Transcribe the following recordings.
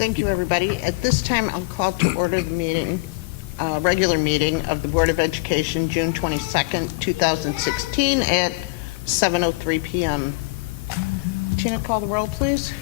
Thank you, everybody. At this time, I'll call to order the meeting, regular meeting of the Board of Education, June 22nd, 2016 at 7:03 p.m. Tina, call the roll, please.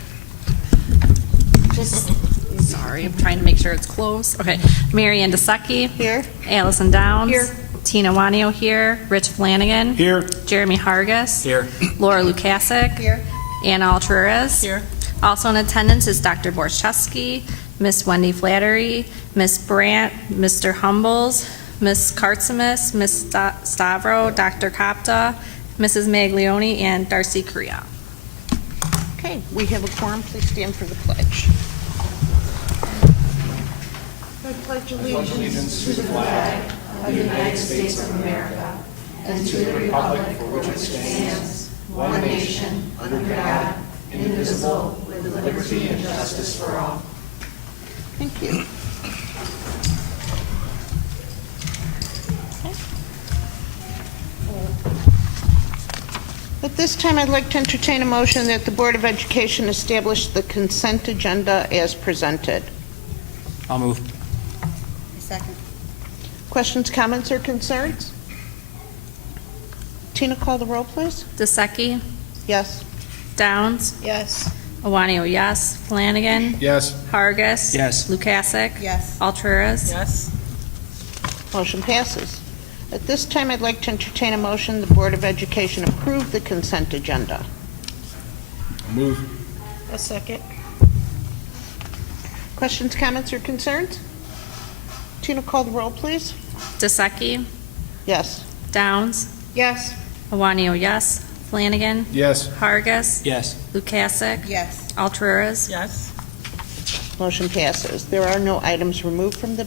Sorry, I'm trying to make sure it's close. Okay. Mary Ann DeSecchi. Here. Allison Downs. Here. Tina Wanio here. Rich Flanagan. Here. Jeremy Hargis. Here. Laura Lukasik. Here. Anna Alturas. Here. Also in attendance is Dr. Borchowski, Miss Wendy Flattery, Miss Brandt, Mr. Humbles, Miss Kartzimus, Miss Stavro, Dr. Kopta, Mrs. Maglione, and Darcy Correa. Okay, we have a quorum. Please stand for the pledge. I pledge allegiance to the flag of the United States of America and to the republic for which it stands, one nation, under God, indivisible, with liberty and justice for all. Thank you. At this time, I'd like to entertain a motion that the Board of Education establish the consent agenda as presented. I'll move. Second. Questions, comments, or concerns? Tina, call the roll, please. DeSecchi. Yes. Downs. Yes. Awanio, yes. Flanagan. Yes. Hargis. Yes. Lukasik. Yes. Alturas. Yes. Motion passes. At this time, I'd like to entertain a motion the Board of Education approve the consent agenda. I'll move. A second. Questions, comments, or concerns? Tina, call the roll, please. DeSecchi. Yes. Downs. Yes. Awanio, yes. Flanagan. Yes. Hargis. Yes. Lukasik. Yes. Alturas. Yes. Motion passes. There are no items removed from the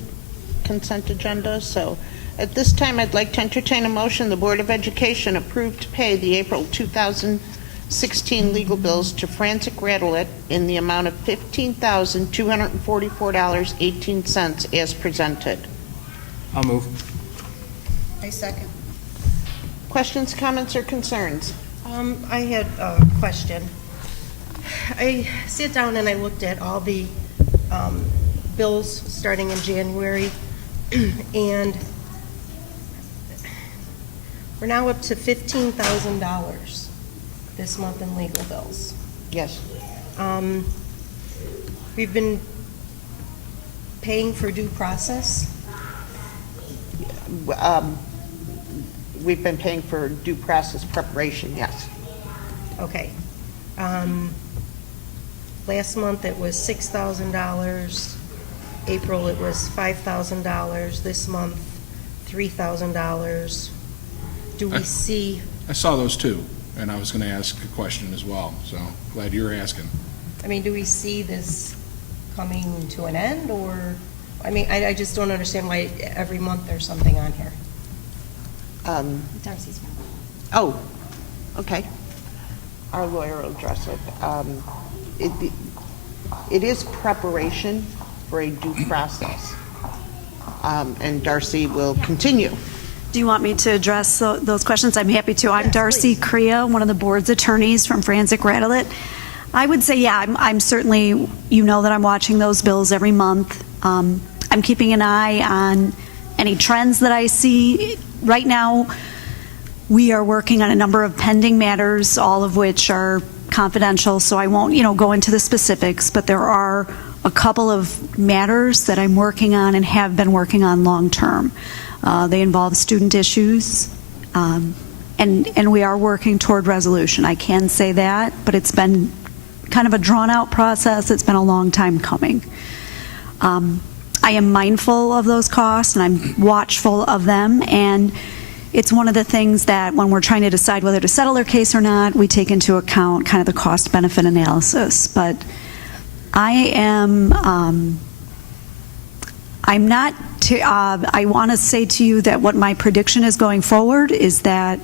consent agenda, so at this time, I'd like to entertain a motion the Board of Education approve to pay the April 2016 legal bills to Frantic Rattlet in the amount of $15,244.18 as presented. I'll move. I second. Questions, comments, or concerns? I had a question. I sat down and I looked at all the bills starting in January, and we're now up to $15,000 this month in legal bills. Yes. We've been paying for due process. We've been paying for due process preparation, yes. Okay. Last month it was $6,000. April it was $5,000. This month, $3,000. Do we see, I saw those too, and I was going to ask a question as well, so glad you're asking. I mean, do we see this coming to an end, or, I mean, I just don't understand why every month there's something on here. Darcy's memo. Oh, okay. Our lawyer will address it. It is preparation for a due process, and Darcy will continue. Do you want me to address those questions? I'm happy to. I'm Darcy Correa, one of the board's attorneys from Frantic Rattlet. I would say, yeah, I'm certainly, you know that I'm watching those bills every month. I'm keeping an eye on any trends that I see. Right now, we are working on a number of pending matters, all of which are confidential, so I won't, go into the specifics, but there are a couple of matters that I'm working on and have been working on long term. They involve student issues, and we are working toward resolution. I can say that, but it's been kind of a drawn-out process. It's been a long time coming. I am mindful of those costs, and I'm watchful of them, and it's one of the things that when we're trying to decide whether to settle their case or not, we take into account kind of the cost-benefit analysis. But I am, I'm not, I want to say to you that what my prediction is going forward is that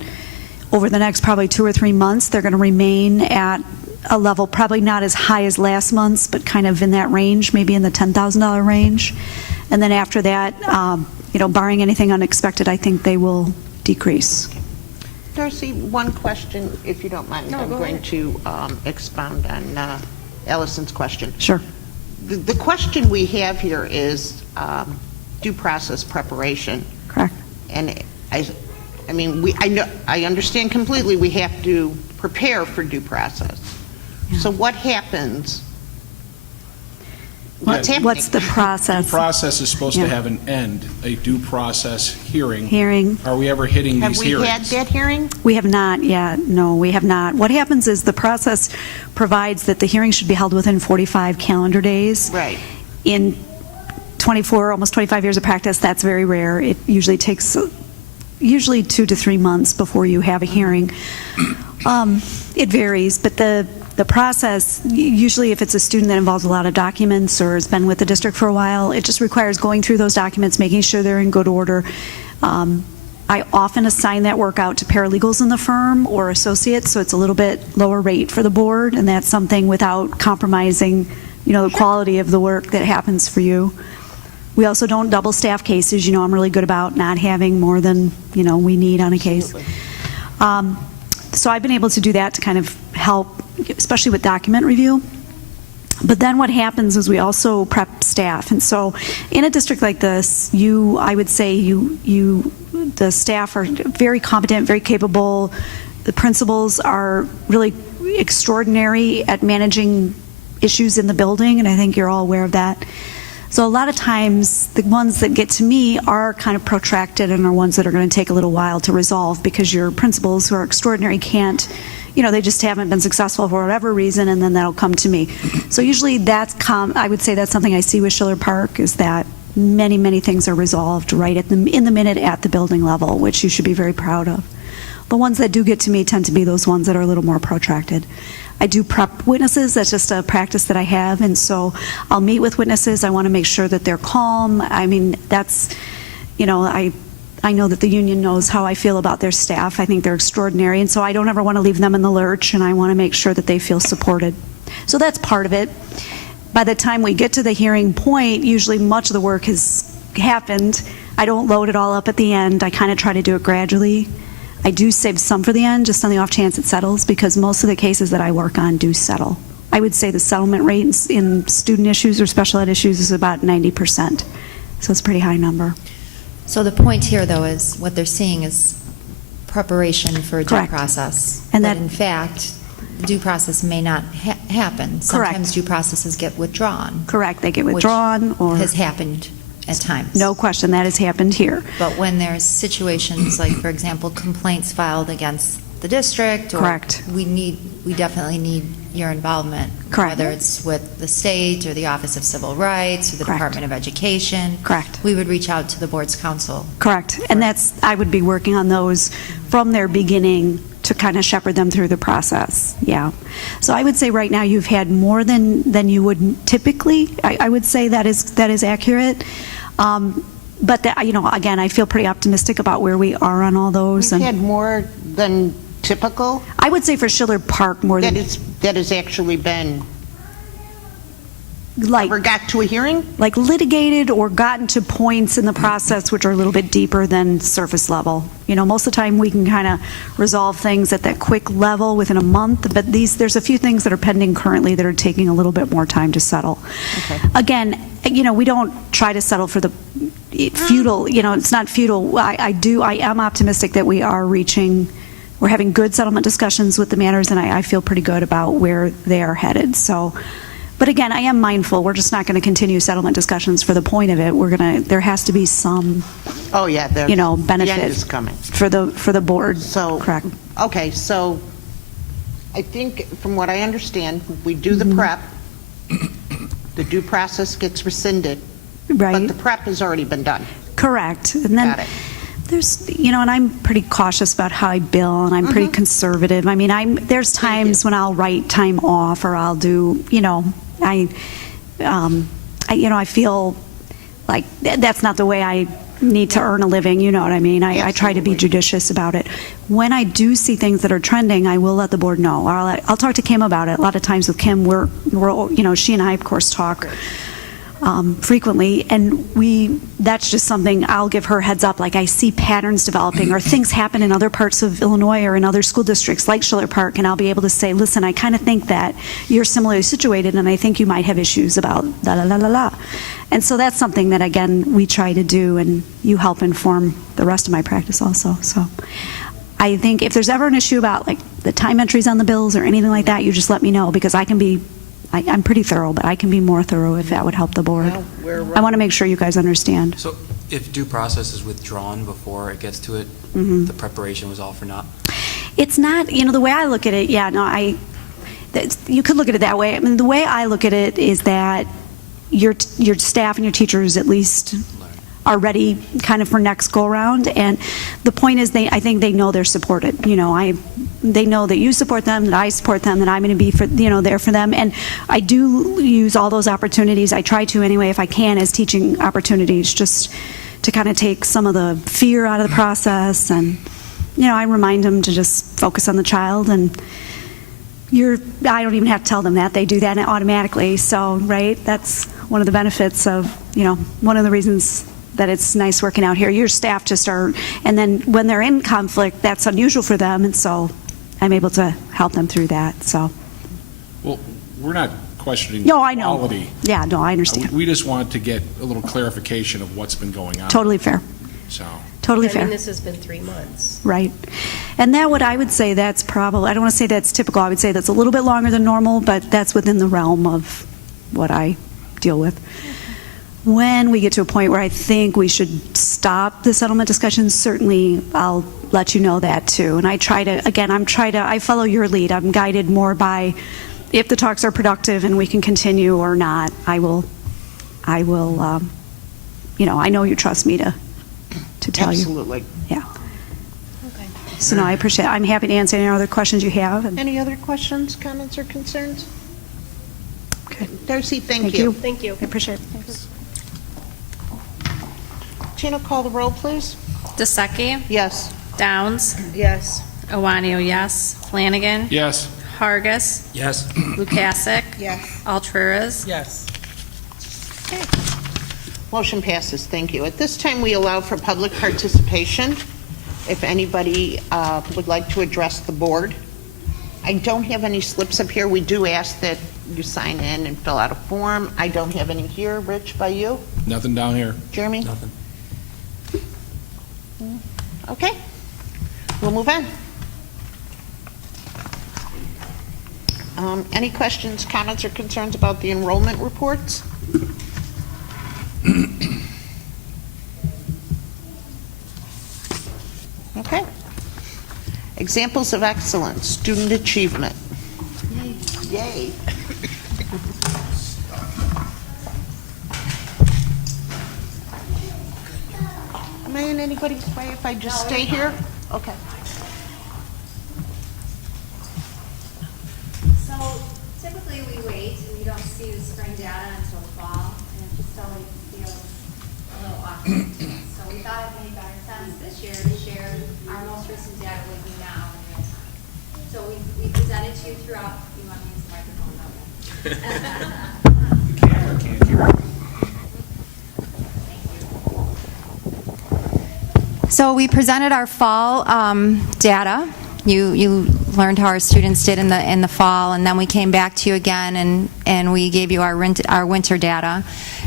over the next probably 2 or 3 months, they're going to remain at a level probably not as high as last month's, but kind of in that range, maybe in the $10,000 range. And then after that, barring anything unexpected, I think they will decrease. Darcy, one question, if you don't mind. No, I'm go going ahead. to expound on Allison's question. Sure. the question we have here is due process preparation. Correct. And I mean, I understand completely we have to prepare for due process. Yeah. So what happens? What's happening? What's the process? Due process is supposed Yeah. to have an end, a due process hearing. Hearing. Are we ever hitting Have these we hearings? had that hearing? We have not yet. No, we have not. What happens is the process provides that the hearing should be held within 45 calendar days. Right. In 24, almost 25 years of practice, that's very rare. It usually takes 2 to 3 months before you have a hearing. It varies, but the process, usually if it's a student that involves a lot of documents or has been with the district for a while, it just requires going through those documents, making sure they're in good order. I often assign that work out to paralegals in the firm or associates, so it's a little bit lower rate for the board, and that's something without compromising, the quality of the work that happens for you. We also don't double staff cases. I'm really good about not having more than, we need on a case. So I've been able to do that to kind of help, especially with document review. But then what happens is we also prep staff. And so in a district like this, I would say the staff are very competent, very capable. The principals are really extraordinary at managing issues in the building, and I think you're all aware of that. So a lot of times, the ones that get to me are kind of protracted and are ones that are going to take a little while to resolve because your principals who are extraordinary can't, they just haven't been successful for whatever reason, and then that'll come to me. So usually I would say that's something I see with Schiller Park, is that many, many things are resolved right in the minute at the building level, which you should be very proud of. The ones that do get to me tend to be those ones that are a little more protracted. I do prep witnesses. That's just a practice that I have, and so I'll meet with witnesses. I want to make sure that they're calm. I mean, that's, I know that the union knows how I feel about their staff. I think they're extraordinary, and so I don't ever want to leave them in the lurch, and I want to make sure that they feel supported. So that's part of it. By the time we get to the hearing point, usually much of the work has happened. I don't load it all up at the end. I kind of try to do it gradually. I do save some for the end, just on the off chance it settles, because most of the cases that I work on do settle. I would say the settlement rate in student issues or special ed issues is about 90%. So it's a pretty high number. So the point here, though, is what they're seeing is preparation for due Correct. process. And but that- in fact, due process may not happen. Correct. Sometimes due processes get withdrawn. Correct. They get which withdrawn or... has happened at times. No question, that has happened here. But when there's situations like, for example, complaints filed against the district, or Correct. we definitely need your involvement. Correct. Whether it's with the state or the Office of Civil Rights or the Correct. Department of Education. Correct. We would reach out to the board's counsel. Correct. And I would be working on those from their beginning to kind of shepherd them through the process. Yeah. So I would say right now you've had more than you would typically. I would say that is accurate. But again, I feel pretty optimistic about where we are on all those. We've had more than typical? I would say for Schiller Park more than... That has actually been, like ever got to a hearing? like litigated or gotten to points in the process which are a little bit deeper than surface level. Most of the time we can kind of resolve things at that quick level within a month, but there's a few things that are pending currently that are taking a little bit more time to settle. Okay. Again, we don't try to settle for the futile, it's not futile. I am optimistic that we're having good settlement discussions with the matters, and I feel pretty good about where they are headed. So, but again, I am mindful. We're just not going to continue settlement discussions for the point of it. There has to be some, Oh, yeah. benefit The end is coming. for the board. So, Correct. Okay, so I think from what I understand, we do the prep, the due process gets rescinded, but Right. the prep has already been done. Correct. And then Got it. there's, and I'm pretty cautious about how I bill, and I'm pretty conservative. I mean, there's times when I'll write time off, or I'll do, I feel like that's not the way I need to earn a living, you know what I mean? I try to be Absolutely. judicious about it. When I do see things that are trending, I will let the board know. I'll talk to Kim about it. A lot of times with Kim, we're she and I, of course, talk frequently, and that's just something I'll give her heads up, like I see patterns developing or things happen in other parts of Illinois or in other school districts like Schiller Park, and I'll be able to say, listen, I kind of think that you're similarly situated and I think you might have issues about la la la la la. And so that's something that, again, we try to do, and you help inform the rest of my practice also. So I think if there's ever an issue about like the time entries on the bills or anything like that, you just let me know, because I'm pretty thorough, but I can be more thorough if that would help the board. Well, I want to make sure you guys understand. So if due process is withdrawn before it gets to it, the preparation was all for naught? It's not, the way I look at it, you could look at it that way. I mean, the way I look at it is that your staff and your teachers at least are ready kind of for next go around, and the point is I think they know they're supported. They know that you support them, that I support them, that I'm going to be there for them, and I do use all those opportunities. I try to anyway if I can as teaching opportunities, just to kind of take some of the fear out of the process, and I remind them to just focus on the child, and I don't even have to tell them that, they do that automatically. So right, that's one of the benefits of one of the reasons that it's nice working out here. Your staff just are, and then when they're in conflict, that's unusual for them, and so I'm able to help them through that. So, Well, we're not questioning no, I know. quality. Yeah, no, I understand. We just want to get a little clarification of what's been going on. Totally fair. So, Totally I fair. mean, this has been 3 months. Right. And that I would say that's probably, I don't want to say that's typical, I would say that's a little bit longer than normal, but that's within the realm of what I deal with. When we get to a point where I think we should stop the settlement discussions, certainly I'll let you know that too. And I follow your lead. I'm guided more by if the talks are productive and we can continue or not. I will, I know you trust me to tell you. Absolutely. Yeah. So no, I appreciate it. I'm happy to answer any other questions you have. Any other questions, comments, or concerns? Okay. Darcy, thank you. Thank you. I appreciate it. Thanks. Tina, call the roll, please. DeSecchi. Yes. Downs. Yes. Iwanio, yes. Flanagan. yes. Hargis. Yes. Lukasik. Yes. Alturas. Yes. Okay. Motion passes. Thank you. At this time, we allow for public participation. If anybody would like to address the board. I don't have any slips up here. We do ask that you sign in and fill out a form. I don't have any here. Rich, by you? Nothing down here. Jeremy? Nothing. Okay. We'll move on. Any questions, comments, or concerns about the enrollment reports? Okay. Examples of excellence, student achievement. Yay. Am I in anybody's way if I just stay here? Okay. So typically we wait and we don't see the spring data until the fall, and it just always feels a little awkward. So we thought it made better sense this year to share our most recent data with you now in real time. So we presented to you throughout, you want to use the microphone, So we presented our fall data. You learned how our students did in the fall, and then we came back to you again and we gave you our winter data.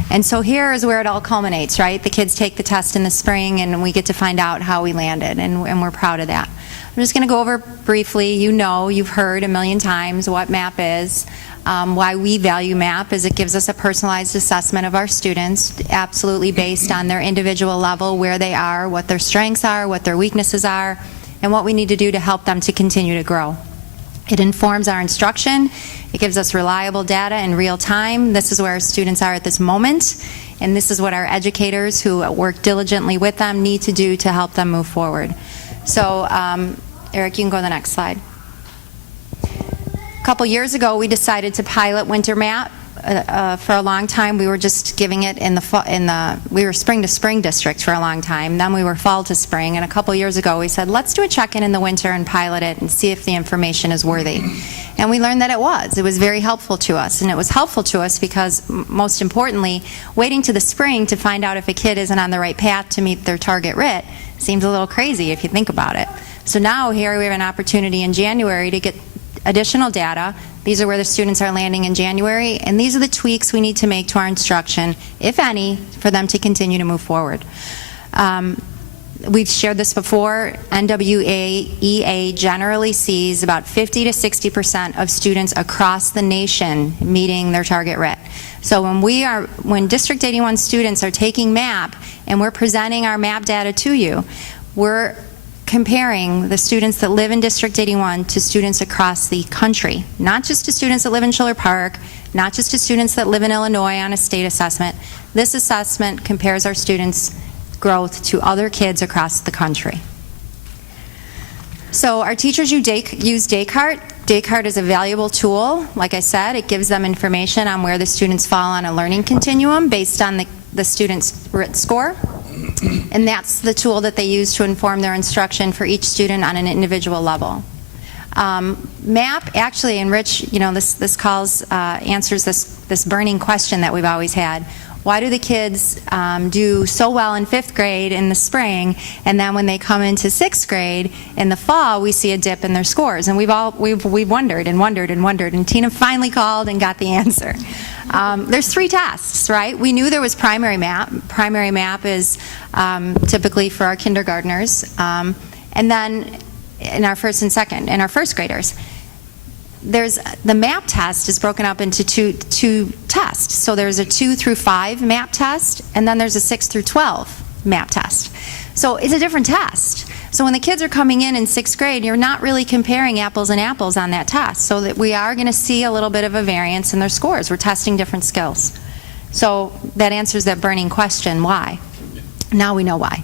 And so here is where it all culminates, right? The kids take the test in the spring, and we get to find out how we landed, and we're proud of that. I'm just going to go over briefly. You've heard a million times what MAP is. Why we value MAP is it gives us a personalized assessment of our students, absolutely based on their individual level, where they are, what their strengths are, what their weaknesses are, and what we need to do to help them to continue to grow. It informs our instruction. It gives us reliable data in real time. This is where our students are at this moment, and this is what our educators who work diligently with them need to do to help them move forward. So, Eric, you can go to the next slide. A couple years ago, we decided to pilot winter MAP. For a long time, we were just giving it we were spring to spring district for a long time. Then we were fall to spring, and a couple years ago, we said, let's do a check-in in the winter and pilot it and see if the information is worthy. And we learned that it was. It was very helpful to us. And it was helpful to us because, most importantly, waiting to the spring to find out if a kid isn't on the right path to meet their target RIT seems a little crazy if you think about it. So now here we have an opportunity in January to get additional data. These are where the students are landing in January, and these are the tweaks we need to make to our instruction, if any, for them to continue to move forward. We've shared this before. NWEA generally sees about 50 to 60% of students across the nation meeting their target RIT. So when District 81 students are taking MAP and we're presenting our MAP data to you, we're comparing the students that live in District 81 to students across the country, not just to students that live in Schiller Park, not just to students that live in Illinois on a state assessment. This assessment compares our students' growth to other kids across the country. So our teachers use Descartes. Descartes is a valuable tool. Like I said, it gives them information on where the students fall on a learning continuum based on the student's RIT score. And that's the tool that they use to inform their instruction for each student on an individual level. MAP actually, and Rich, this answers this burning question that we've always had. Why do the kids do so well in 5th grade in the spring, and then when they come into 6th grade in the fall, we see a dip in their scores? And we've wondered and wondered and wondered, and Tina finally called and got the answer. There's 3 tests, right? We knew there was primary MAP. Primary MAP is typically for our kindergartners, and then in our first and second, and our first graders. The MAP test is broken up into two tests. So there's a 2 through 5 MAP test, and then there's a 6 through 12 MAP test. So it's a different test. So when the kids are coming in 6th grade, you're not really comparing apples and apples on that test. So that we are going to see a little bit of a variance in their scores. We're testing different skills. So that answers that burning question, why? Now we know why.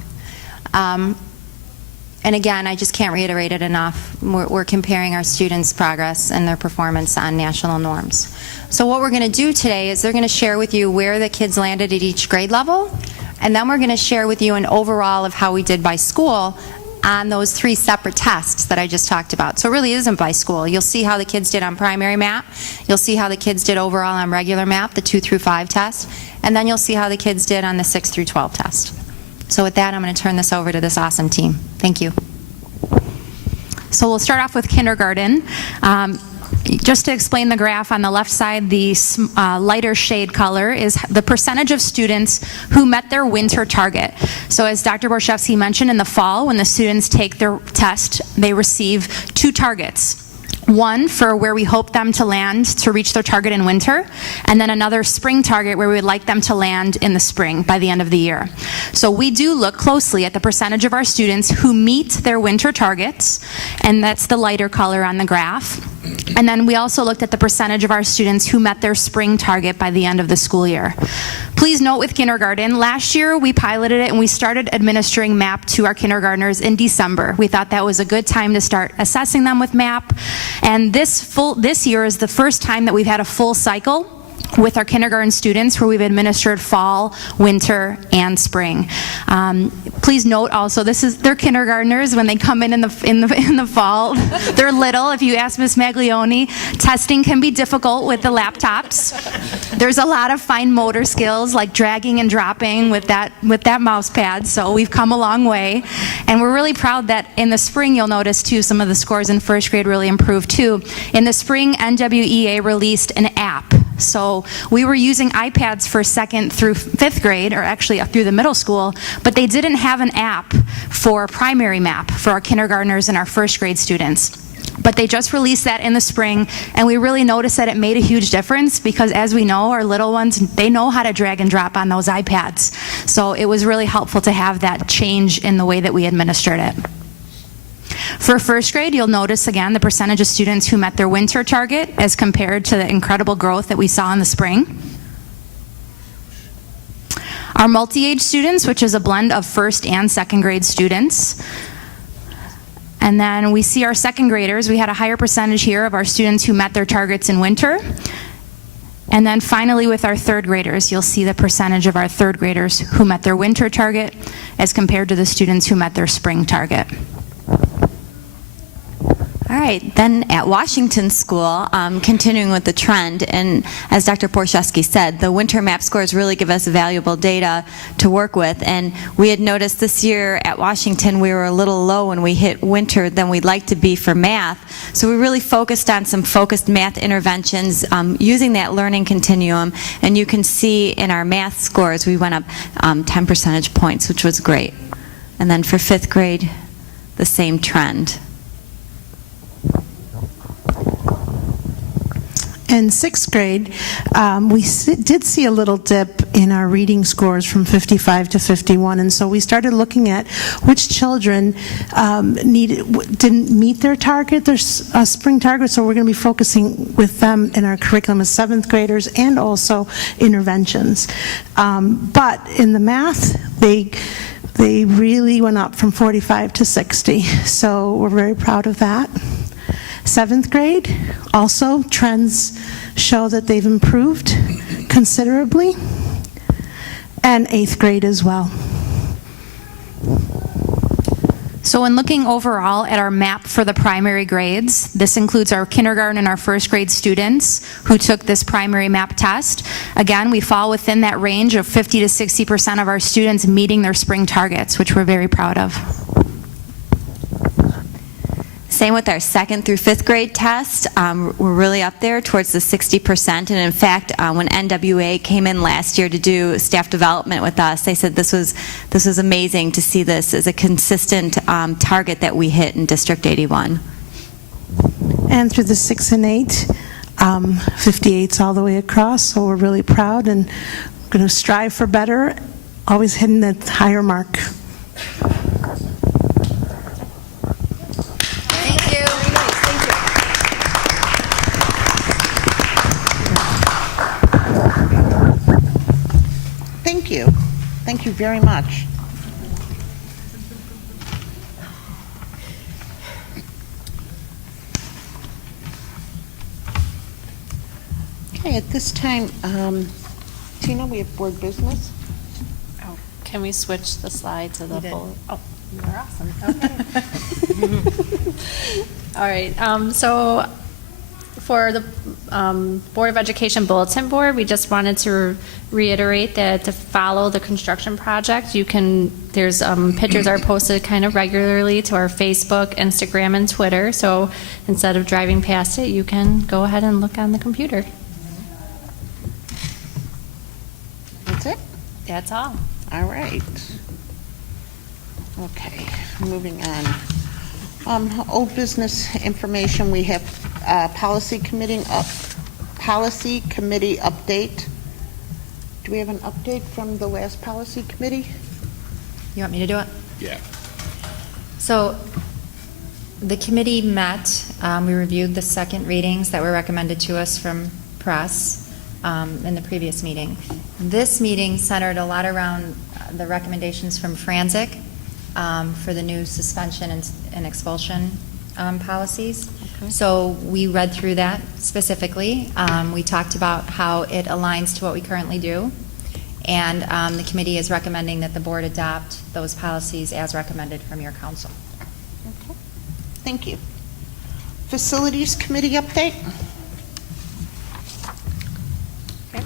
And again, I just can't reiterate it enough. We're comparing our students' progress and their performance on national norms. So what we're going to do today is they're going to share with you where the kids landed at each grade level, and then we're going to share with you an overall of how we did by school on those 3 separate tests that I just talked about. So it really isn't by school. You'll see how the kids did on primary MAP. You'll see how the kids did overall on regular MAP, the 2 through 5 test, and then you'll see how the kids did on the 6 through 12 test. So with that, I'm going to turn this over to this awesome team. Thank you. So we'll start off with kindergarten. Just to explain the graph on the left side, the lighter shade color is the percentage of students who met their winter target. So as Dr. Borszewski mentioned, in the fall, when the students take their test, they receive 2 targets. One for where we hope them to land to reach their target in winter, and then another spring target where we would like them to land in the spring by the end of the year. So we do look closely at the percentage of our students who meet their winter targets, and that's the lighter color on the graph. And then we also looked at the percentage of our students who met their spring target by the end of the school year. Please note with kindergarten, last year we piloted it and we started administering MAP to our kindergartners in December. We thought that was a good time to start assessing them with MAP. And this year is the first time that we've had a full cycle with our kindergarten students where we've administered fall, winter, and spring. Please note also, they're kindergartners when they come in the fall. They're little. If you ask Ms. Maglione, testing can be difficult with the laptops. There's a lot of fine motor skills like dragging and dropping with that mouse pad, so we've come a long way. And we're really proud that in the spring, you'll notice too, some of the scores in first grade really improved too. In the spring, NWEA released an app. So we were using iPads for 2nd through 5th grade, or actually through the middle school, but they didn't have an app for primary MAP for our kindergartners and our first grade students. But they just released that in the spring, and we really noticed that it made a huge difference because, as we know, our little ones, they know how to drag and drop on those iPads. So it was really helpful to have that change in the way that we administered it. For first grade, you'll notice again the percentage of students who met their winter target as compared to the incredible growth that we saw in the spring. Our multi-age students, which is a blend of first and second grade students. And then we see our second graders. We had a higher percentage here of our students who met their targets in winter. And then finally with our third graders, you'll see the percentage of our third graders who met their winter target as compared to the students who met their spring target. All right, then at Washington School, continuing with the trend, and as Dr. Borszewski said, the winter map scores really give us valuable data to work with, and we had noticed this year at Washington we were a little low when we hit winter than we'd like to be for math, so we really focused on some focused math interventions using that learning continuum, and you can see in our math scores we went up 10 percentage points, which was great. And then for 5th grade, the same trend. In 6th grade, we did see a little dip in our reading scores from 55 to 51, and so we started looking at which children didn't meet their target, their spring target, so we're going to be focusing with them in our curriculum as 7th graders and also interventions. But in the math, they really went up from 45 to 60, so we're very proud of that. 7th grade, also trends show that they've improved considerably, and 8th grade as well. So when looking overall at our map for the primary grades, this includes our kindergarten and our 1st grade students who took this primary map test. Again, we fall within that range of 50 to 60% of our students meeting their spring targets, which we're very proud of. Same with our 2nd through 5th grade test. We're really up there towards the 60%. And in fact, when NWA came in last year to do staff development with us, they said this was amazing to see this as a consistent target that we hit in District 81. And through the 6 and 8, 58's all the way across, so we're really proud and going to strive for better, always hitting that higher mark. Thank you. Thank you very much. Okay, at this time, Tina, we have board business. Oh, can we switch the slide to the full? Oh, you are awesome. Okay. All right. So for the Board of Education Bulletin Board, we just wanted to reiterate that to follow the construction project, you can, there's pictures are posted kind of regularly to our Facebook, Instagram, and Twitter. So instead of driving past it, you can go ahead and look on the computer. That's it? That's all. All right. Okay, moving on. Old business information, we have policy committee update. Do we have an update from the last policy committee? You want me to do it? Yeah. So the committee met, we reviewed the second readings that were recommended to us from press in the previous meeting. This meeting centered a lot around the recommendations from Franzik for the new suspension and expulsion policies. Okay. So we read through that specifically. We talked about how it aligns to what we currently do. And the committee is recommending that the board adopt those policies as recommended from your council. Okay. Thank you. Facilities committee update? Okay.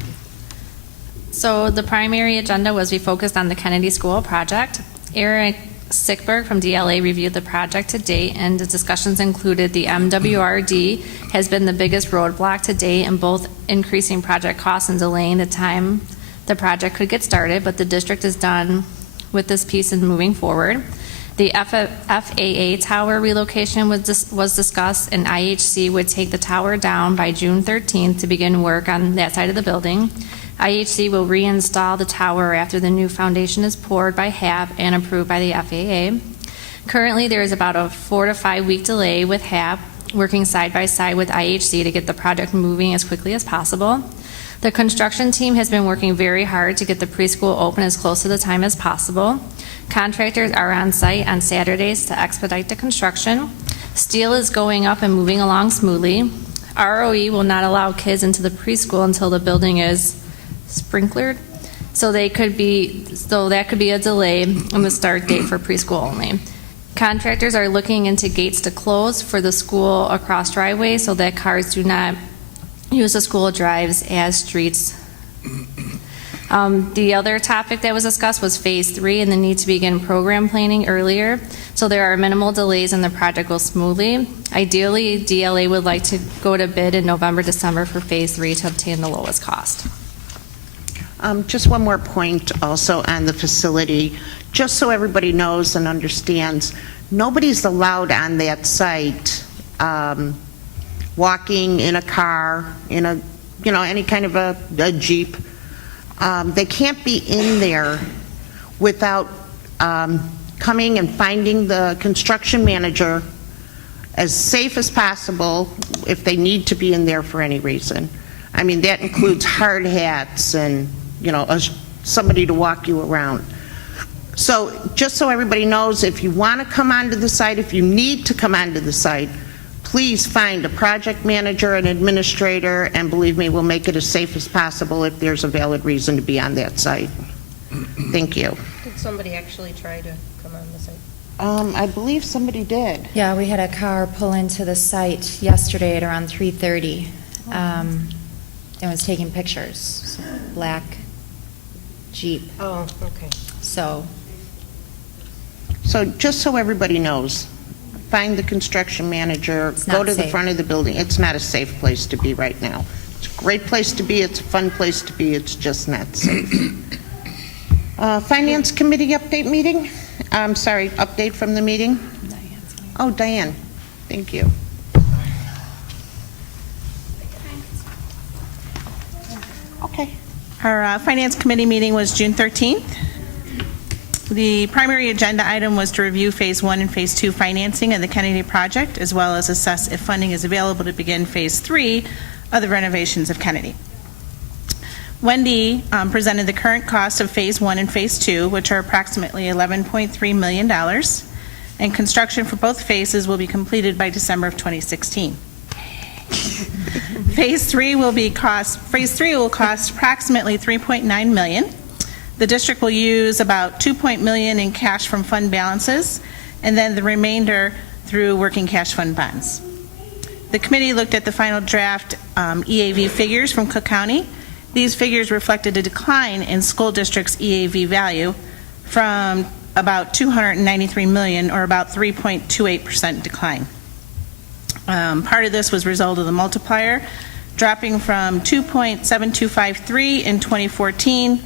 So the primary agenda was we focused on the Kennedy School project. Eric Sickberg from DLA reviewed the project to date, and the discussions included the MWRD has been the biggest roadblock to date in both increasing project costs and delaying the time the project could get started, but the district is done with this piece and moving forward. The FAA tower relocation was discussed, and IHC would take the tower down by June 13th to begin work on that side of the building. IHC will reinstall the tower after the new foundation is poured by HAP and approved by the FAA. Currently, there is about a 4 to 5 week delay with HAP working side by side with IHC to get the project moving as quickly as possible. The construction team has been working very hard to get the preschool open as close to the time as possible. Contractors are on site on Saturdays to expedite the construction. Steel is going up and moving along smoothly. ROE will not allow kids into the preschool until the building is sprinklered, so that could be a delay in the start date for preschool only. Contractors are looking into gates to close for the school across driveway so that cars do not use the school drives as streets. The other topic that was discussed was Phase 3 and the need to begin program planning earlier, so there are minimal delays and the project goes smoothly. Ideally, DLA would like to go to bid in November, December for Phase 3 to obtain the lowest cost. Just one more point also on the facility, just so everybody knows and understands, nobody's allowed on that site walking in a car, in a, any kind of a Jeep. They can't be in there without coming and finding the construction manager as safe as possible if they need to be in there for any reason. I mean, that includes hard hats and, somebody to walk you around. So just so everybody knows, if you want to come onto the site, if you need to come onto the site, please find a project manager, an administrator, and believe me, we'll make it as safe as possible if there's a valid reason to be on that site. Thank you. Did somebody actually try to come on the site? I believe somebody did. Yeah, we had a car pull into the site yesterday at around 3:30. And was taking pictures. Black Jeep. Oh, okay. So just so everybody knows, find the construction manager, It's go not to the safe. front of the building. It's not a safe place to be right now. It's a great place to be, it's a fun place to be, it's just not safe. Finance Committee update meeting? I'm sorry, update from the meeting? Oh, Diane, thank you. Okay. Our Finance Committee meeting was June 13th. The primary agenda item was to review Phase 1 and Phase 2 financing of the Kennedy project, as well as assess if funding is available to begin Phase 3 of the renovations of Kennedy. Wendy presented the current cost of Phase 1 and Phase 2, which are approximately $11.3 million, and construction for both phases will be completed by December of 2016. Phase 3 will cost approximately $3.9 million. The district will use about $2 million in cash from fund balances, and then the remainder through working cash fund bonds. The committee looked at the final draft EAV figures from Cook County. These figures reflected a decline in school district's EAV value from about $293 million, or about 3.28% decline. Part of this was a result of the multiplier dropping from 2.7253 in 2014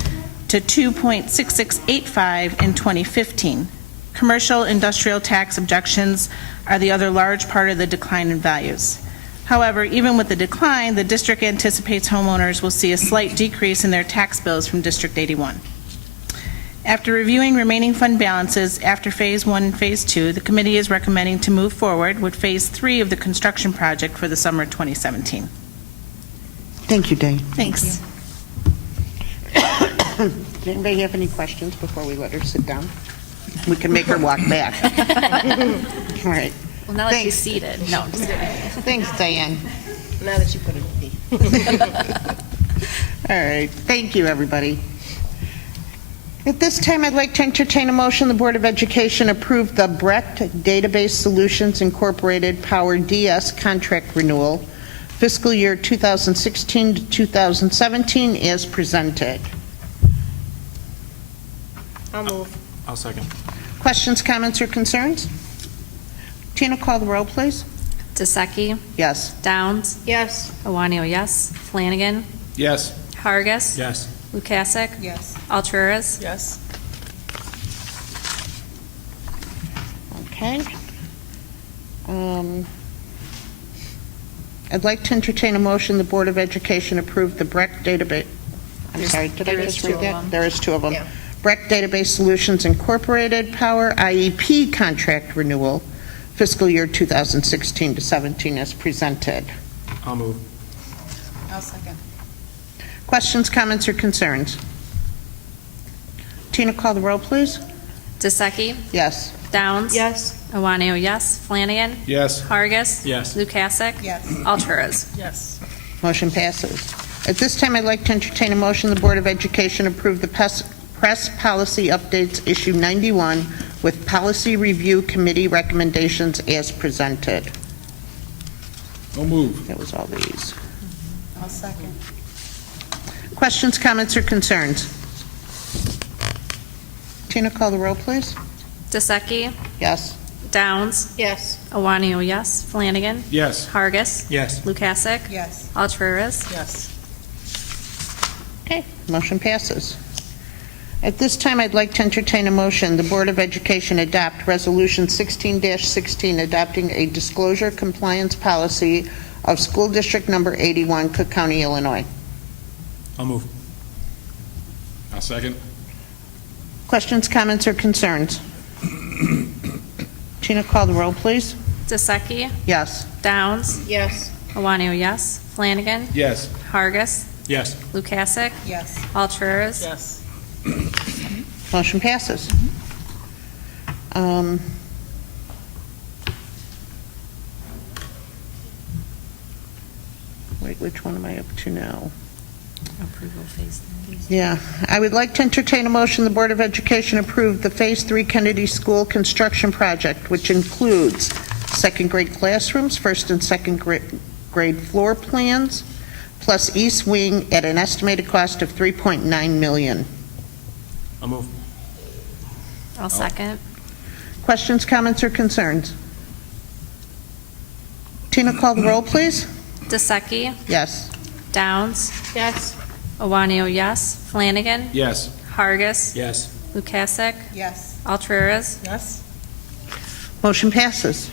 to 2.6685 in 2015. Commercial industrial tax objections are the other large part of the decline in values. However, even with the decline, the district anticipates homeowners will see a slight decrease in their tax bills from District 81. After reviewing remaining fund balances after Phase 1 and Phase 2, the committee is recommending to move forward with Phase 3 of the construction project for the summer of 2017. Thank you, Dane. Thanks. Does anybody have any questions before we let her sit down? We can make her walk back. All right. Well, now that she's seated. No, I'm just kidding. Thanks, Diane. Now that you put it All right. Thank you, everybody. At this time, I'd like to entertain a motion the Board of Education approve the Brecht Database Solutions Incorporated Power DS contract renewal fiscal year 2016 to 2017 as presented. I'll move. I'll second. Questions, comments, or concerns? Tina, call the roll, please. DeSecchi? Yes. Downs? Yes. Iwanio, yes. Flanagan? Yes. Hargis? Yes. Lukasik? Yes. Alturas? Yes. Okay. I'd like to entertain a motion the Board of Education approve the Brecht database. I'm sorry, did I there is just two read of that? them. There is two of them. Yeah. Brecht Database Solutions Incorporated Power IEP contract renewal fiscal year 2016 to 17 as presented. I'll move. I'll second. Questions, comments, or concerns? Tina, call the roll, please. DeSecchi? Yes. Downs? Yes. Iwanio, yes. Flanagan? Yes. Hargis? Yes. Lukasik? Yes. Alturas? Yes. Motion passes. At this time, I'd like to entertain a motion the Board of Education approve the press policy updates issue 91 with Policy Review Committee recommendations as presented. So moved. That was all these. I'll second. Questions, comments, or concerns? Tina, call the roll, please. DeSecchi. Yes. Downs. Yes. Iwanio, yes. Flanagan. Yes. Hargis. Yes. Lukasik. Yes. Alturas. Yes. Okay, motion passes. At this time, I'd like to entertain a motion, the Board of Education adopt Resolution 16-16, adopting a disclosure compliance policy of School District Number 81, Cook County, Illinois. I'll move. I'll second. Questions, comments, or concerns? Tina, call the roll, please. DeSecchi. Yes. Downs. Yes. Iwanio, yes. Flanagan. Yes. Hargis. Yes. Lukasik. Yes. Alturas. Yes. Motion passes. Wait, which one am I up to now? Approval phase 3. Yeah, I would like to entertain a motion, the Board of Education approve the Phase 3 Kennedy School construction project, which includes second grade classrooms, first and second grade floor plans, plus east wing at an estimated cost of $3.9 million. I'll move. I'll second. Questions, comments, or concerns? Tina, call the roll, please. DeSecchi. Yes. Downs. Yes. Iwanio, yes. Flanagan. Yes. Hargis. Yes. Lukasik. Yes. Alturas. Yes. Motion passes.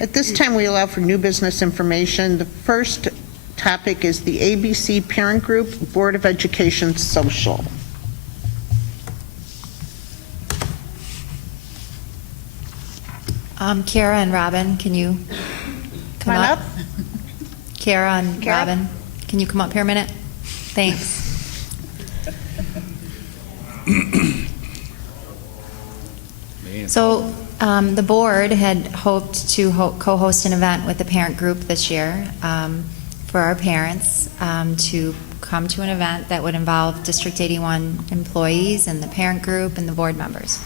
At this time, we allow for new business information. The first topic is the ABC Parent Group Board of Education Social. Kara and Robin, can you come up? Kara and Kara? Robin, can you come up here a minute? Thanks. Man. So the board had hoped to co-host an event with the parent group this year for our parents to come to an event that would involve District 81 employees and the parent group and the board members.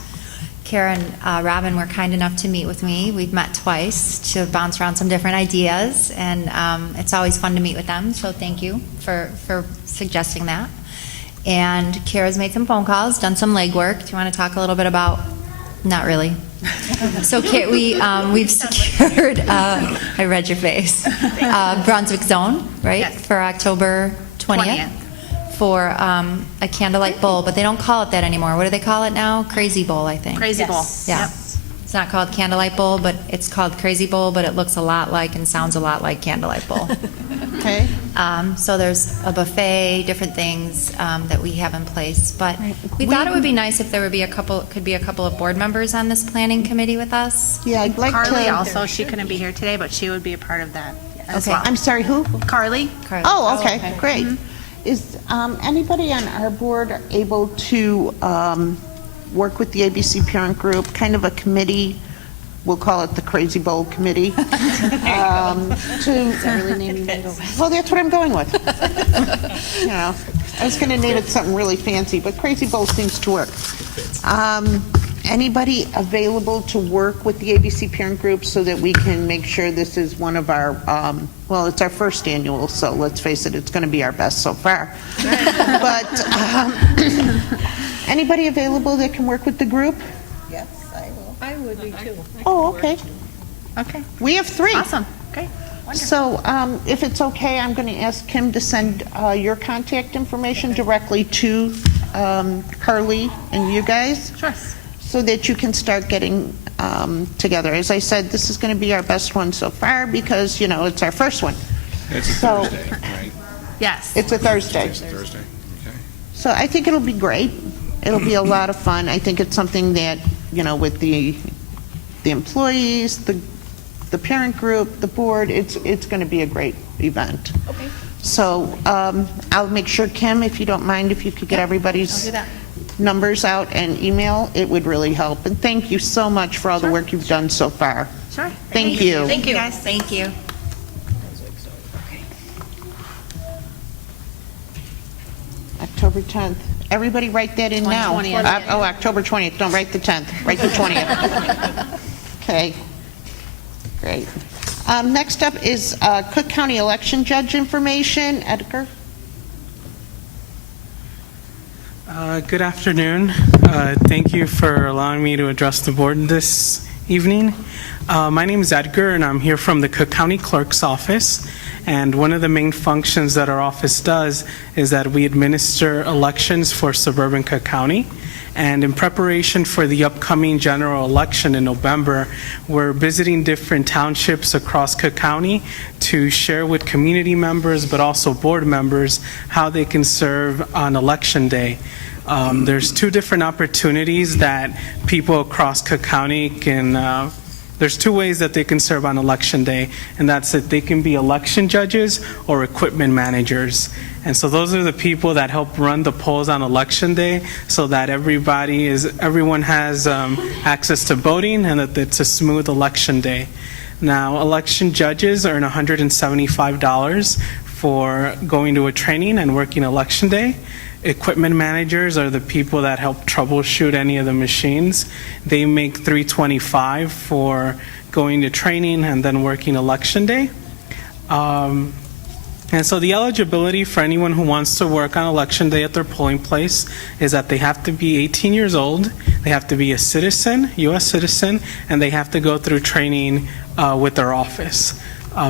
Kara and Robin were kind enough to meet with me. We've met twice to bounce around some different ideas, and it's always fun to meet with them, so thank you for suggesting that. And Kara's made some phone calls, done some legwork. Do you want to talk a little bit about? Not really. So we've secured, I read your face, Brunswick Zone, right? Yes. For October 20th. For a candlelight bowl, but they don't call it that anymore. What do they call it now? Crazy Bowl, I think. Crazy Bowl. Yeah. Yep. It's not called Candlelight Bowl, but it's called Crazy Bowl, but it looks a lot like and sounds a lot like Candlelight Bowl. Okay. So there's a buffet, different things that we have in place. But we thought it would be nice if there would be a couple of board members on this planning committee with us. Yeah, I'd like Carly to. also, she couldn't be here today, but she would be a part of that as Okay. well. I'm sorry, who? Carly? Carly. Oh, okay, great. Is anybody on our board able to work with the ABC Parent Group, kind of a committee? We'll call it the Crazy Bowl Committee. Well, that's what I'm going with. You know, I was going to name it something really fancy, but Crazy Bowl seems to work. Anybody available to work with the ABC Parent Group so that we can make sure this is one of our, well, it's our first annual, so let's face it, it's going to be our best so far. But anybody available that can work with the group? Yes, I will. I would be too. Oh, okay. Okay. We have 3. Awesome. Okay. So if it's okay, I'm going to ask Kim to send your contact information directly to Carly and you guys. Sure. So that you can start getting together. As I said, this is going to be our best one so far because, you know, it's our first one. It's a Thursday, right? Yes. It's a Thursday. It's a Thursday, okay. So I think it'll be great. It'll be a lot of fun. I think it's something that, you know, with the employees, the parent group, the board, it's going to be a great event. Okay. So I'll make sure, Kim, if you don't mind, if you could get everybody's numbers out and email, it would really help. And thank you so much for all the work you've done so far. Sure. Thank you. Thank you. Guys, thank you. I October 10th. Everybody write that in now. 20th. October 20th. Don't write the 10th. Write the 20th. Okay. Great. Next up is Cook County election judge information. Edgar? Good afternoon. Thank you for allowing me to address the board this evening. My name is Edgar, and I'm here from the Cook County Clerk's Office. And one of the main functions that our office does is that we administer elections for suburban Cook County. And in preparation for the upcoming general election in November, we're visiting different townships across Cook County to share with community members, but also board members, how they can serve on election day. There's two different opportunities that people across Cook County can there's two ways that they can serve on election day, and that's that they can be election judges or equipment managers. And so those are the people that help run the polls on election day so that everyone has access to voting and that it's a smooth election day. Now, election judges earn $175 for going to a training and working election day. Equipment managers are the people that help troubleshoot any of the machines. They make $325 for going to training and then working election day. And so the eligibility for anyone who wants to work on election day at their polling place is that they have to be 18 years old, they have to be a citizen, U.S. citizen, and they have to go through training with their office.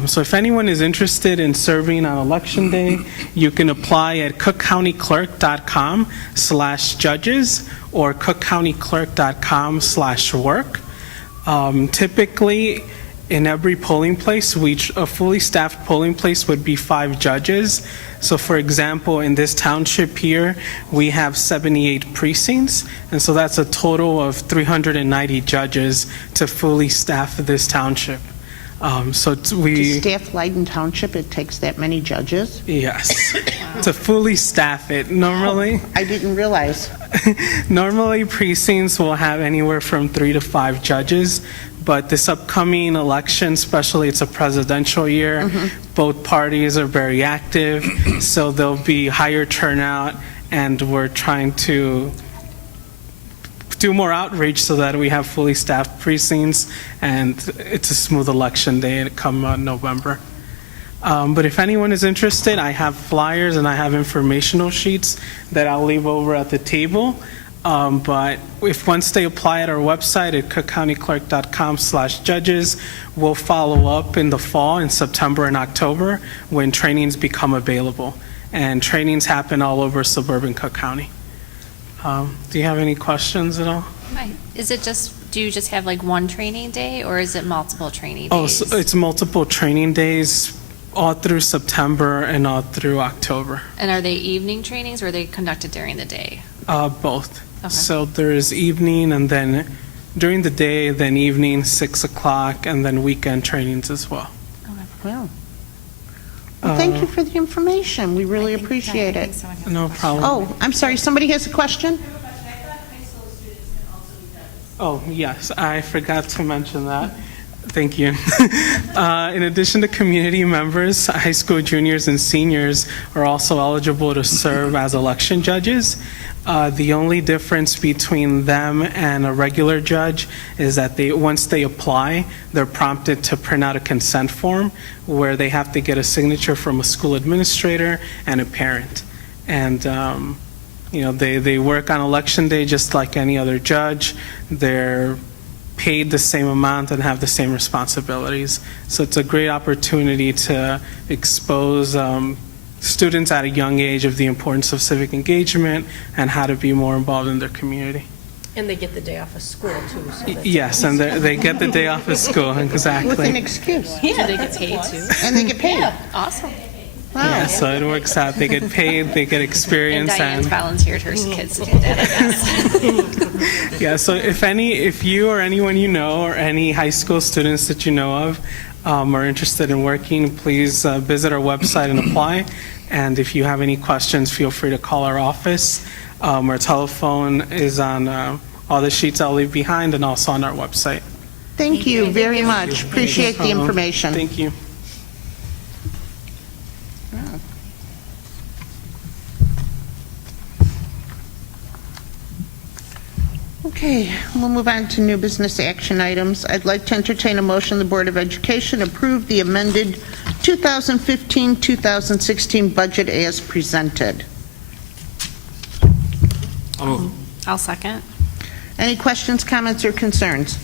So if anyone is interested in serving on election day, you can apply at cookcountyclerk.com/judges or cookcountyclerk.com/work. Typically, in every polling place, a fully staffed polling place would be 5 judges. So for example, in this township here, we have 78 precincts, and so that's a total of 390 judges to fully staff this township. To staff Leyden Township, it takes that many judges? Yes. To fully staff it. Normally, I didn't realize. Normally, precincts will have anywhere from 3 to 5 judges, but this upcoming election, especially it's a presidential year, both parties are very active, so there'll be higher turnout, and we're trying to do more outreach so that we have fully staffed precincts and it's a smooth election day come November. But if anyone is interested, I have flyers and I have informational sheets that I'll leave over at the table. But if once they apply at our website at cookcountyclerk.com/judges, we'll follow up in the fall, in September and October, when trainings become available. And trainings happen all over suburban Cook County. Do you have any questions at all? Right. Do you just have like one training day, or is it multiple training days? Oh, so it's multiple training days all through September and all through October. And are they evening trainings, or are they conducted during the day? Both. Okay. So there's evening, and then during the day, then evening, 6 o'clock, and then weekend trainings as well. Well, thank you for the information. We really appreciate it. No problem. Oh, I'm sorry, somebody has a question? Oh, yes, I forgot to mention that. Thank you. In addition to community members, high school juniors and seniors are also eligible to serve as election judges. The only difference between them and a regular judge is that once they apply, they're prompted to print out a consent form where they have to get a signature from a school administrator and a parent. And they work on election day just like any other judge. They're paid the same amount and have the same responsibilities. So it's a great opportunity to expose students at a young age of the importance of civic engagement and how to be more involved in their community. And they get the day off of school, too. So yes, and they get the day off of school, exactly. With an excuse. Yeah. Do they get paid, too? And they get paid. Yeah. Awesome. Wow. Yeah, so it works out. They get paid, they get experience. And Diane's volunteered her kids to do that, I guess. Yeah, so if you or anyone you know, or any high school students that you know of, are interested in working, please visit our website and apply. And if you have any questions, feel free to call our office. Our telephone is on all the sheets I'll leave behind and also on our website. Thank you very much. Appreciate the information. Thank you. Okay, we'll move on to new business action items. I'd like to entertain a motion the Board of Education approve the amended 2015-2016 budget as presented. I'll move. I'll second. Any questions, comments, or concerns?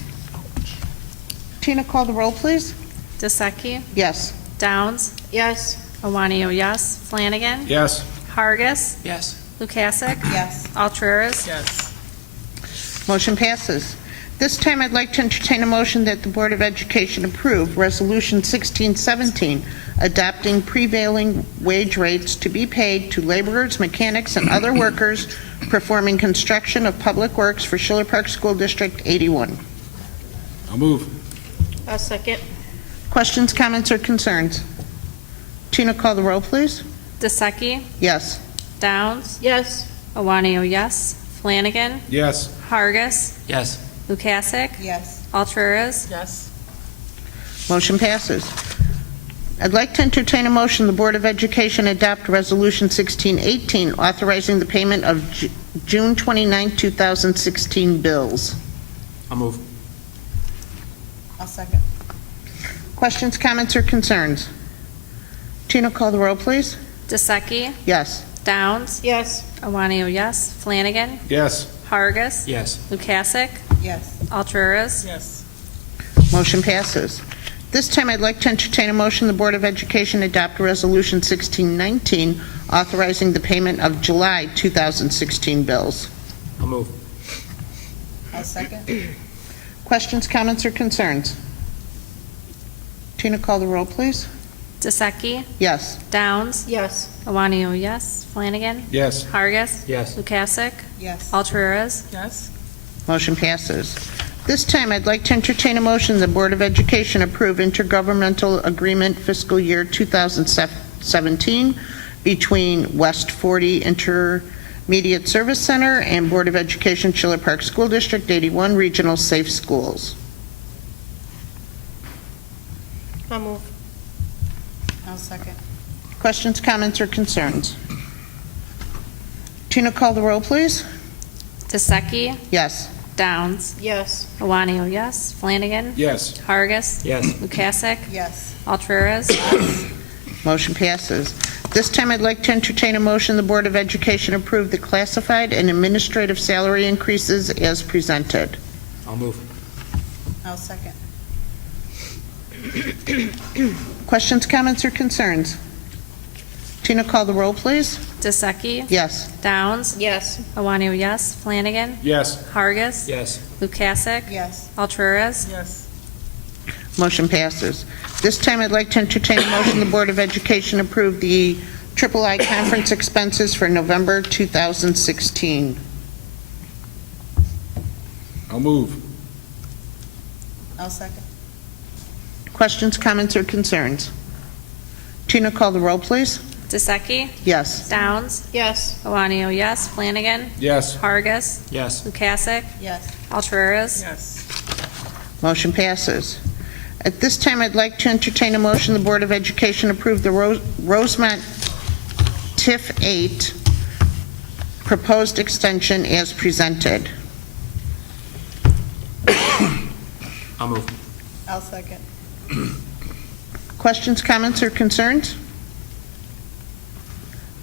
Tina, call the roll, please. DeSecchi? Yes. Downs? Yes. Iwanio, yes. Flanagan? Yes. Hargis? Yes. Lukasik? Yes. Alturas? Yes. Motion passes. This time, I'd like to entertain a motion that the Board of Education approve Resolution 1617, adopting prevailing wage rates to be paid to laborers, mechanics, and other workers performing construction of public works for Schiller Park School District 81. I'll move. I'll second. Questions, comments, or concerns? Tina, call the roll, please. DeSecchi? Yes. Downs? Yes. Iwanio, yes. Flanagan? Yes. Hargis? Yes. Lukasik? Yes. Alturas? Yes. Motion passes. I'd like to entertain a motion the Board of Education adopt Resolution 1618, authorizing the payment of June 29, 2016 bills. I'll move. I'll second. Questions, comments, or concerns? Tina, call the roll, please. DeSecchi? Yes. Downs? Yes. Iwanio, yes. Flanagan? Yes. Hargis? Yes. Lukasik? Yes. Alturas? Yes. Motion passes. This time, I'd like to entertain a motion the Board of Education adopt Resolution 1619, authorizing the payment of July 2016 bills. I'll move. I'll second. Questions, comments, or concerns? Tina, call the roll, please. DeSecchi? Yes. Downs? Yes. Iwanio, yes. Flanagan? Yes. Hargis? Yes. Lukasik? Yes. Alturas? Yes. Motion passes. This time, I'd like to entertain a motion the Board of Education approve intergovernmental agreement fiscal year 2017 between West 40 Intermediate Service Center and Board of Education Schiller Park School District 81 Regional Safe Schools. I'll move. I'll second. Questions, comments, or concerns? Tina, call the roll, please. DeSecchi? Yes. Downs? Yes. Iwanio, yes. Flanagan? Yes. Hargis? Yes. Lukasik? Yes. Alturas? Motion passes. This time, I'd like to entertain a motion the Board of Education approve the classified and administrative salary increases as presented. I'll move. I'll second. Questions, comments, or concerns? Tina, call the roll, please. DeSecchi? Yes. Downs? Yes. Iwanio, yes. Flanagan? Yes. Hargis? Yes. Lukasik? Yes. Alturas? Yes. Motion passes. This time, I'd like to entertain a motion the Board of Education approve the III conference expenses for November 2016. I'll move. I'll second. Questions, comments, or concerns? Tina, call the roll, please. DeSecchi? Yes. Downs? Yes. Iwanio, yes. Flanagan? Yes. Hargis? Yes. Lukasik? Yes. Alturas? Yes. Motion passes. At this time, I'd like to entertain a motion the Board of Education approve the Rosemont TIF 8 proposed extension as presented. I'll move. I'll second. Questions, comments, or concerns?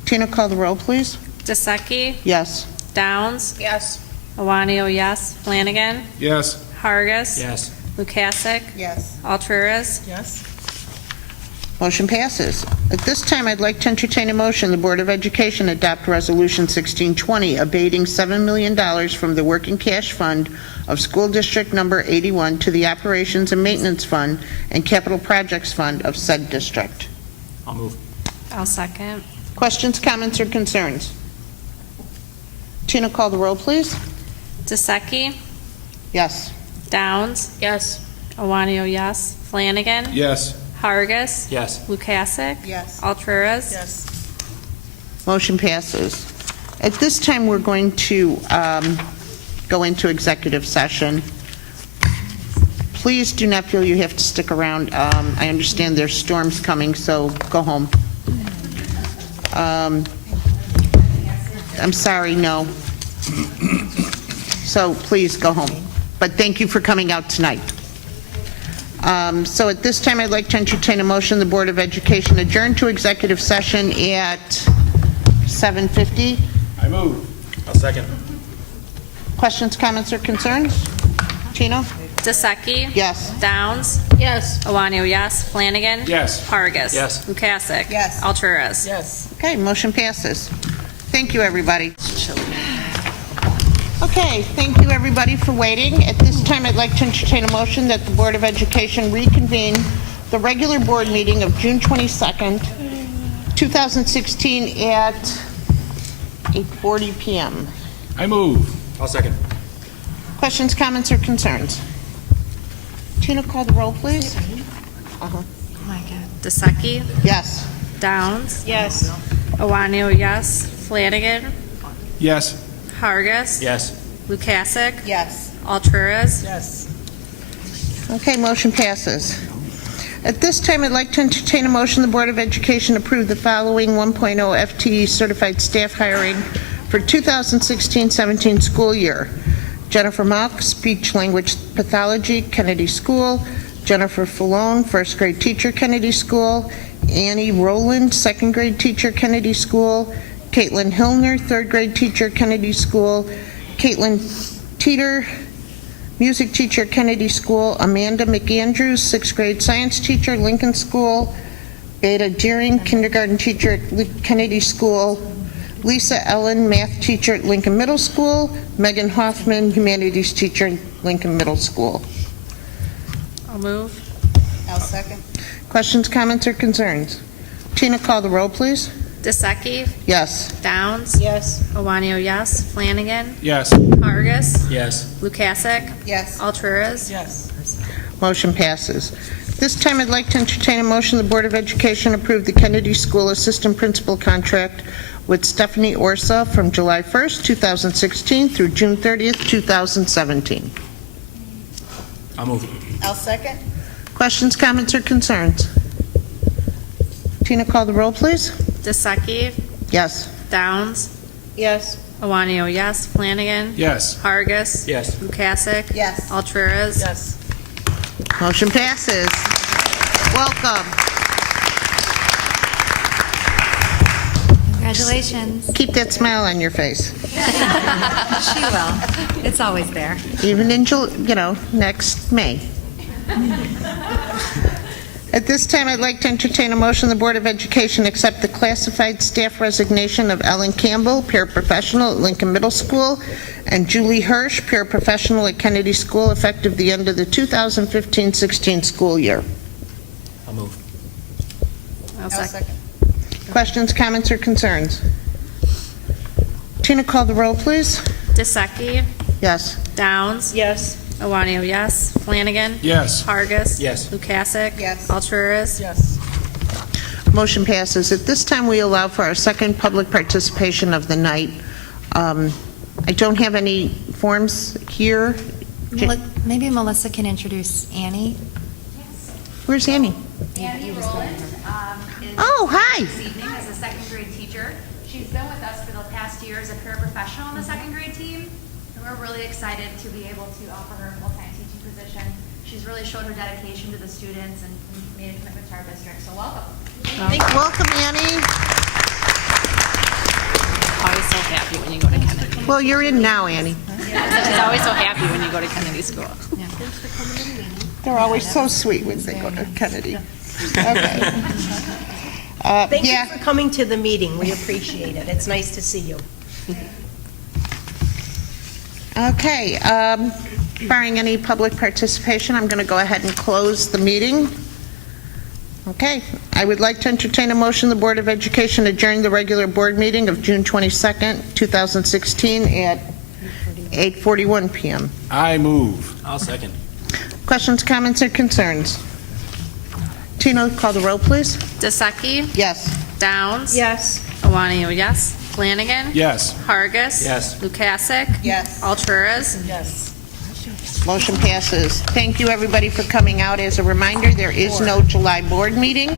Tina, call the roll, please. DeSecchi? Yes. Downs? Yes. Iwanio, yes. Flanagan? Yes. Hargis? Yes. Lukasik? Yes. Alturas? Yes. Motion passes. At this time, I'd like to entertain a motion the Board of Education adopt Resolution 1620, abating $7 million from the working cash fund of School District Number 81 to the Operations and Maintenance Fund and Capital Projects Fund of said district. I'll move. I'll second. Questions, comments, or concerns? Tina, call the roll, please. DeSecchi? Yes. Downs? Yes. Iwanio, yes. Flanagan? Yes. Hargis? Yes. Lukasik? Yes. Alturas? Yes. Motion passes. At this time, we're going to go into executive session. Please do not feel you have to stick around. I understand there's storms coming, so go home. I'm sorry, no. so please go home. But thank you for coming out tonight. So at this time, I'd like to entertain a motion the Board of Education adjourn to executive session at 7:50. I move. I'll second. Questions, comments, or concerns? Tino? DeSecchi? Yes. Downs? Yes. Iwanio, yes. Flanagan? Yes. Hargis? Yes. Lukasik? Yes. Alturas? Yes. Okay, motion passes. Thank you, everybody. Okay, thank you, everybody, for waiting. At this time, I'd like to entertain a motion that the Board of Education reconvene the regular board meeting of June 22nd, 2016 at 8:40 p.m. I move. I'll second. Questions, comments, or concerns? Tina, call the roll, please. DeSecchi? Yes. Downs? Yes. Iwanio, yes. Flanagan? Yes. Hargis? Yes. Lukasik? Yes. Alturas? Yes. Okay, motion passes. At this time, I'd like to entertain a motion the Board of Education approve the following 1.0 FTE certified staff hiring for 2016-17 school year. Jennifer Mock, speech language pathology, Kennedy School. Jennifer Falone, first grade teacher, Kennedy School. Annie Rowland, second grade teacher, Kennedy School. Caitlin Hillner, third grade teacher, Kennedy School. Caitlin Teeter, music teacher, Kennedy School. Amanda McAndrews, sixth grade science teacher, Lincoln School. Beta Deering, kindergarten teacher at Kennedy School. Lisa Ellen, math teacher at Lincoln Middle School. Megan Hoffman, humanities teacher at Lincoln Middle School. I'll move. I'll second. Questions, comments, or concerns? Tina, call the roll, please. DeSecchi? Yes. Downs? Yes. Iwanio, yes. Flanagan? Yes. Hargis? Yes. Lukasik? Yes. Alturas? Yes. Motion passes. This time, I'd like to entertain a motion the Board of Education approve the Kennedy School Assistant Principal contract with Stephanie Orsa from July 1st, 2016 through June 30th, 2017. I'll move. I'll second. Questions, comments, or concerns? Tina, call the roll, please. DeSecchi? Yes. Downs? Yes. Iwanio, yes. Flanagan? Yes. Hargis? Yes. Lukasik? Yes. Alturas? Yes. Motion passes. Welcome. Congratulations. Keep that smile on your face. She will. It's always there. Even in, next May. At this time, I'd like to entertain a motion the Board of Education accept the classified staff resignation of Ellen Campbell, paraprofessional at Lincoln Middle School, and Julie Hirsch, paraprofessional at Kennedy School, effective the end of the 2015-16 school year. I'll move. I'll second. Questions, comments, or concerns? Tina, call the roll, please. DeSecchi? Yes. Downs? Yes. Iwanio, yes. Flanagan? Yes. Hargis? Yes. Lukasik? Yes. Alturas? Yes. Motion passes. At this time, we allow for our second public participation of the night. I don't have any forms here. Maybe Melissa can introduce Annie. Where's Annie? Annie Rowland Oh, hi. this evening as a second grade teacher. She's been with us for the past year as a paraprofessional on the second grade team, and we're really excited to be able to offer her a full-time teaching position. She's really showed her dedication to the students and made a commitment to our district, so welcome. Welcome, Annie. Always so happy when you go to Kennedy. Well, you're in now, Annie. She's always so happy when you go to Kennedy School. They're always so sweet when they go to Kennedy. Okay. Thank you for coming to the meeting. We appreciate it. It's nice to see you. Okay. Barring any public participation, I'm going to go ahead and close the meeting. Okay. I would like to entertain a motion the Board of Education adjourn the regular board meeting of June 22nd, 2016 at 8:41 p.m. I move. I'll second. Questions, comments, or concerns? Tina, call the roll, please. DeSecchi? Yes. Downs? Yes. Iwanio, yes. Flanagan? Yes. Hargis? Yes. Lukasik? Yes. Alturas? Yes. Motion passes. Thank you, everybody, for coming out. As a reminder, there is no July board meeting.